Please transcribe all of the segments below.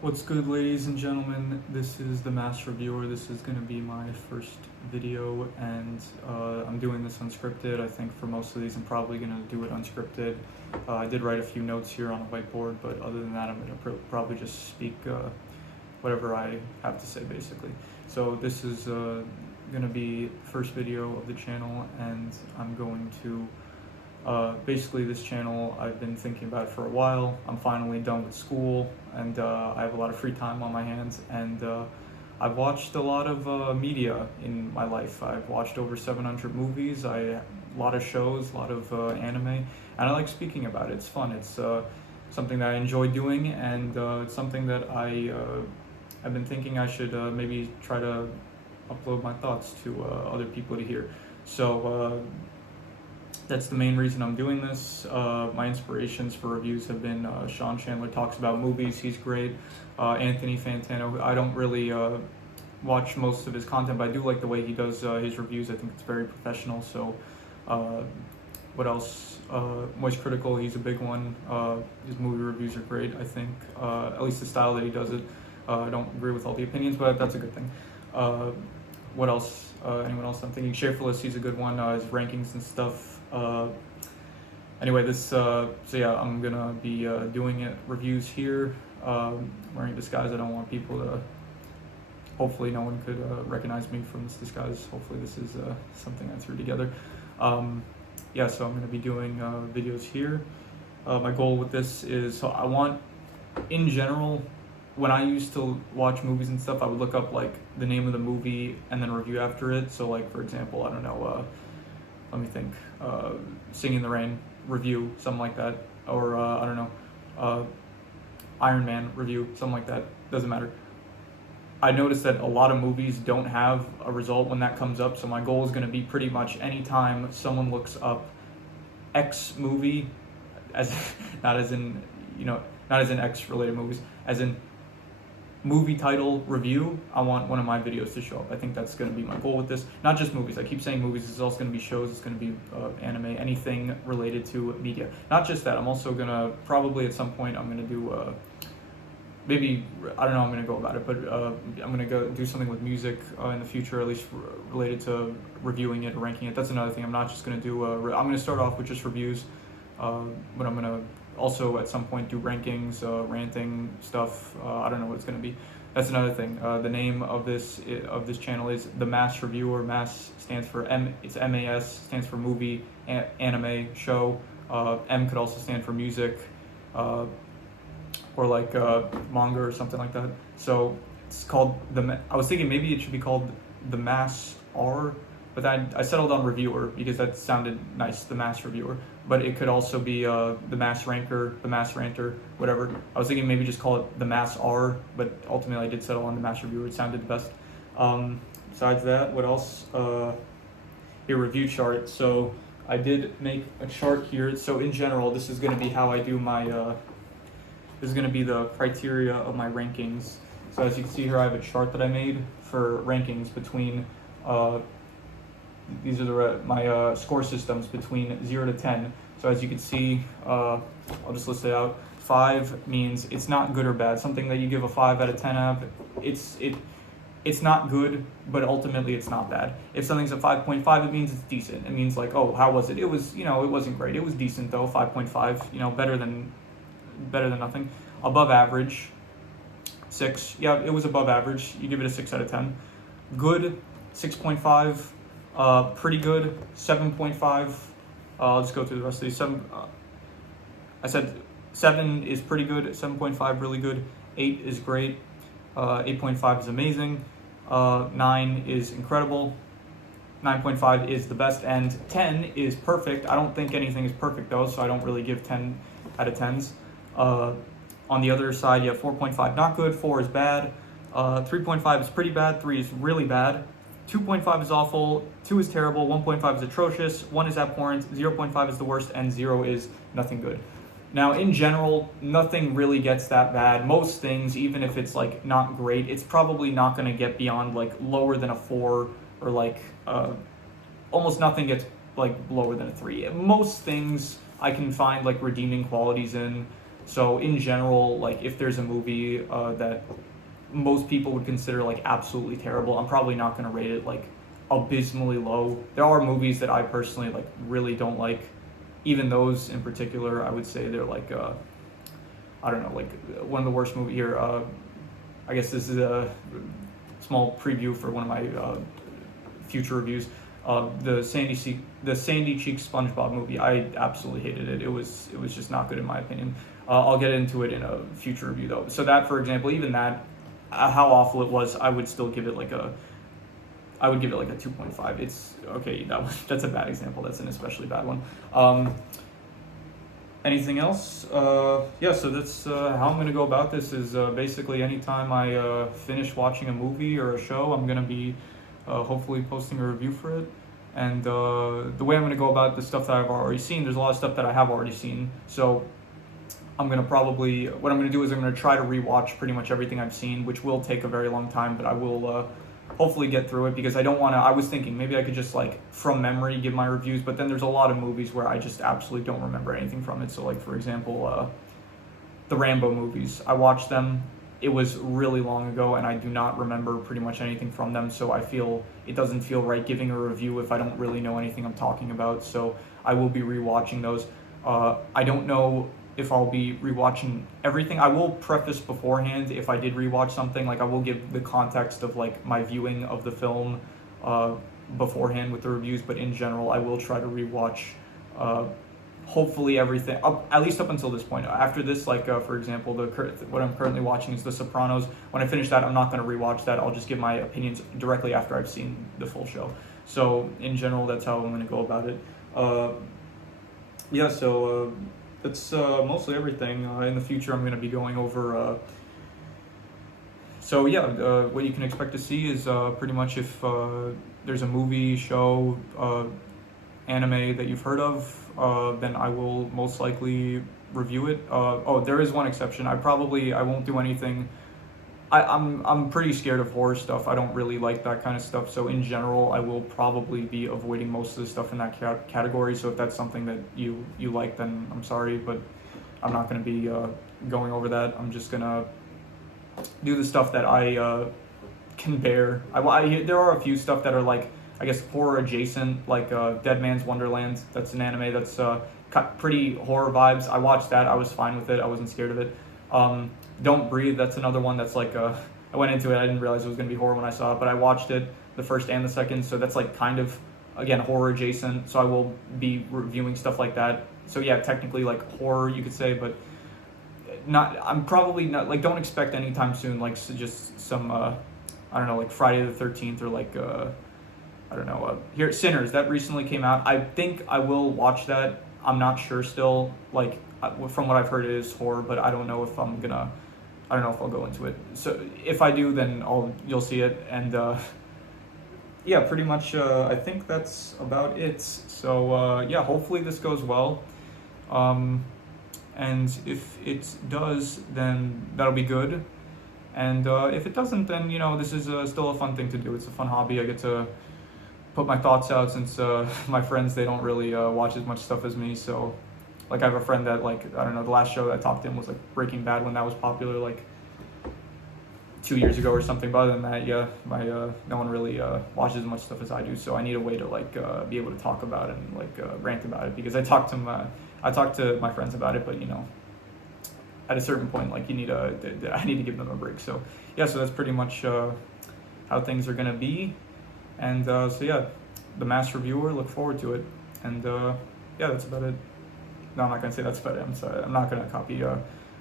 What's good, ladies and gentlemen? This is the Mass Reviewer. This is going to be my first video, and I'm doing this unscripted. I think for most of these, I'm probably going to do it unscripted. I did write a few notes here on a whiteboard, but other than that, I'm going to probably just speak whatever I have to say, basically. So this is going to be the first video of the channel, and I'm going to basically, this channel, I've been thinking about it for a while. I'm finally done with school, and I have a lot of free time on my hands, and I've watched a lot of media in my life. I've watched over 700 movies, a lot of shows, a lot of anime, and I like speaking about it. It's fun. It's something that I enjoy doing, and it's something that I've been thinking I should maybe try to upload my thoughts to other people to hear. So that's the main reason I'm doing this. My inspirations for reviews have been Sean Chandler talks about movies. He's great. Anthony Fantano. I don't really watch most of his content, but I do like the way he does his reviews. I think it's very professional. So, what else? Moist Critical. He's a big one. His movie reviews are great. I think at least the style that he does it. I don't agree with all the opinions, but that's a good thing. What else? Anyone else I'm thinking? Schaeferless, he's a good one. His rankings and stuff. Anyway, this, so yeah, I'm gonna be doing it, reviews here, wearing a disguise. I don't want people to, hopefully no one could recognize me from this disguise. Hopefully this is something I threw together. Yeah, so I'm gonna be doing videos here. My goal with this is, so I want, in general, when I used to watch movies and stuff, I would look up like the name of the movie and then review after it. So like, for example, I don't know, let me think, Singing in the Rain review, something like that, or I don't know, Iron Man review, something like that, doesn't matter. I noticed that a lot of movies don't have a result when that comes up, so my goal is going to be pretty much anytime someone looks up X movie, as not as in, not as in X related movies, as in movie title review, I want one of my videos to show up. I think that's going to be my goal with this. Not just movies. I keep saying movies. It's also going to be shows. It's going to be anime, anything related to media. Not just that. I'm also going to probably at some point I'm going to do maybe, I don't know how I'm going to go about it, but I'm going to go do something with music in the future, at least related to reviewing it or ranking it. That's another thing. I'm not just going to do I'm going to start off with just reviews, but I'm going to also at some point do rankings, ranting stuff. I don't know what it's going to be. That's another thing. The name of this channel is The Mass Reviewer. Mass stands for it's MAS, stands for movie, anime, show. M could also stand for music, or like manga or something like that. So it's called I was thinking maybe it should be called The Mass R, but then I settled on reviewer because that sounded nice, The Mass Reviewer. But it could also be The Mass Ranker, The Mass Ranter, whatever. I was thinking maybe just call it The Mass R, but ultimately I did settle on The Mass Reviewer. It sounded the best. Besides that, what else? Here, review chart. So I did make a chart here. So in general, this is going to be how I do my, this is going to be the criteria of my rankings. So as you can see here, I have a chart that I made for rankings between, these are my score systems between 0 to 10. So as you can see, I'll just list it out. 5 means it's not good or bad. Something that you give a 5 out of 10 of, it's not good, but ultimately it's not bad. If something's a 5.5, it means it's decent. It means like, oh, how was it? It was, it wasn't great. It was decent though, 5.5, better than nothing. Above average, 6. Yeah, it was above average. You give it a 6 out of 10. Good, 6.5. Pretty good, 7.5. I'll just go through the rest of these. I said 7 is pretty good, 7.5 really good, 8 is great, 8.5 is amazing, 9 is incredible, 9.5 is the best, and 10 is perfect. I don't think anything is perfect though, so I don't really give 10 out of 10s. On the other side, you have 4.5 not good, 4 is bad, 3.5 is pretty bad, 3 is really bad, 2.5 is awful, 2 is terrible, 1.5 is atrocious, 1 is abhorrent, 0.5 is the worst, and 0 is nothing good. Now, in general, nothing really gets that bad. Most things, even if it's like not great, it's probably not going to get beyond like lower than a 4, or like almost nothing gets like lower than a 3. Most things I can find like redeeming qualities in. So in general, like if there's a movie that most people would consider like absolutely terrible, I'm probably not going to rate it like abysmally low. There are movies that I personally like really don't like. Even those in particular, I would say they're like I don't know, like one of the worst movie here. I guess this is a small preview for one of my future reviews. The Sandy Cheek SpongeBob movie. I absolutely hated it. It was just not good in my opinion. I'll get into it in a future review though. So that, for example, even that, how awful it was, I would still give it like a. I would give it like a 2.5. It's okay. That's a bad example. That's an especially bad one. Anything else? Yeah, so that's how I'm going to go about this is basically anytime I finish watching a movie or a show, I'm going to be hopefully posting a review for it. And the way I'm going to go about the stuff that I've already seen, there's a lot of stuff that I have already seen. So I'm going to probably, what I'm going to do is I'm going to try to rewatch pretty much everything I've seen, which will take a very long time, but I will hopefully get through it because I don't want to, I was thinking maybe I could just like from memory give my reviews, but then there's a lot of movies where I just absolutely don't remember anything from it. So like for example, the Rambo movies, I watched them, it was really long ago and I do not remember pretty much anything from them. So I feel it doesn't feel right giving a review if I don't really know anything I'm talking about. So I will be rewatching those. I don't know if I'll be rewatching everything. I will preface beforehand if I did rewatch something, like I will give the context of like my viewing of the film beforehand with the reviews, but in general I will try to rewatch hopefully everything, at least up until this point. After this, like for example, what I'm currently watching is The Sopranos. When I finish that, I'm not going to rewatch that. I'll just give my opinions directly after I've seen the full show. So in general, that's how I'm going to go about it. Yeah, so that's mostly everything. In the future, I'm going to be going over. So yeah, what you can expect to see is pretty much if there's a movie, show, anime that you've heard of, then I will most likely review it. Oh, there is one exception. I won't do anything. I'm pretty scared of horror stuff. I don't really like that kind of stuff. So in general, I will probably be avoiding most of the stuff in that category. So if that's something that you like, then I'm sorry, but I'm not going to be going over that. I'm just going to do the stuff that I can bear. There are a few stuff that are like, I guess, horror adjacent, like Dead Man's Wonderland. That's an anime that's got pretty horror vibes. I watched that. I was fine with it. I wasn't scared of it. Don't Breathe, that's another one that's like, I went into it, I didn't realize it was going to be horror when I saw it, but I watched it, the first and the second, so that's like kind of, again, horror adjacent, so I will be reviewing stuff like that. So yeah, technically like horror, you could say, but I'm probably not, like, don't expect anytime soon, like, just some, I don't know, like Friday the 13th, or like, I don't know, here, Sinners, that recently came out. I think I will watch that. I'm not sure still, like, from what I've heard it is horror, but I don't know if I don't know if I'll go into it. So if I do, then you'll see it. And yeah, pretty much I think that's about it. So yeah, hopefully this goes well. And if it does, then that'll be good. And if it doesn't, then, you know, this is still a fun thing to do. It's a fun hobby. I get to put my thoughts out since my friends, they don't really watch as much stuff as me. So like I have a friend that, like, I don't know, the last show that I talked to him was like Breaking Bad when that was popular, like 2 years ago or something. But other than that, yeah, no one really watches as much stuff as I do. So I need a way to like be able to talk about it and like rant about it, because I talk to my friends about it, but you know, at a certain point, like I need to give them a break. So yeah, so that's pretty much how things are gonna be. And so yeah, the Mass Reviewer, look forward to it. And yeah, that's about it. No, I'm not going to say that's about it. I'm sorry. I'm not going to copy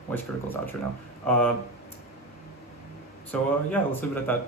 Moist Critical's outro now. So yeah, let's leave it at that.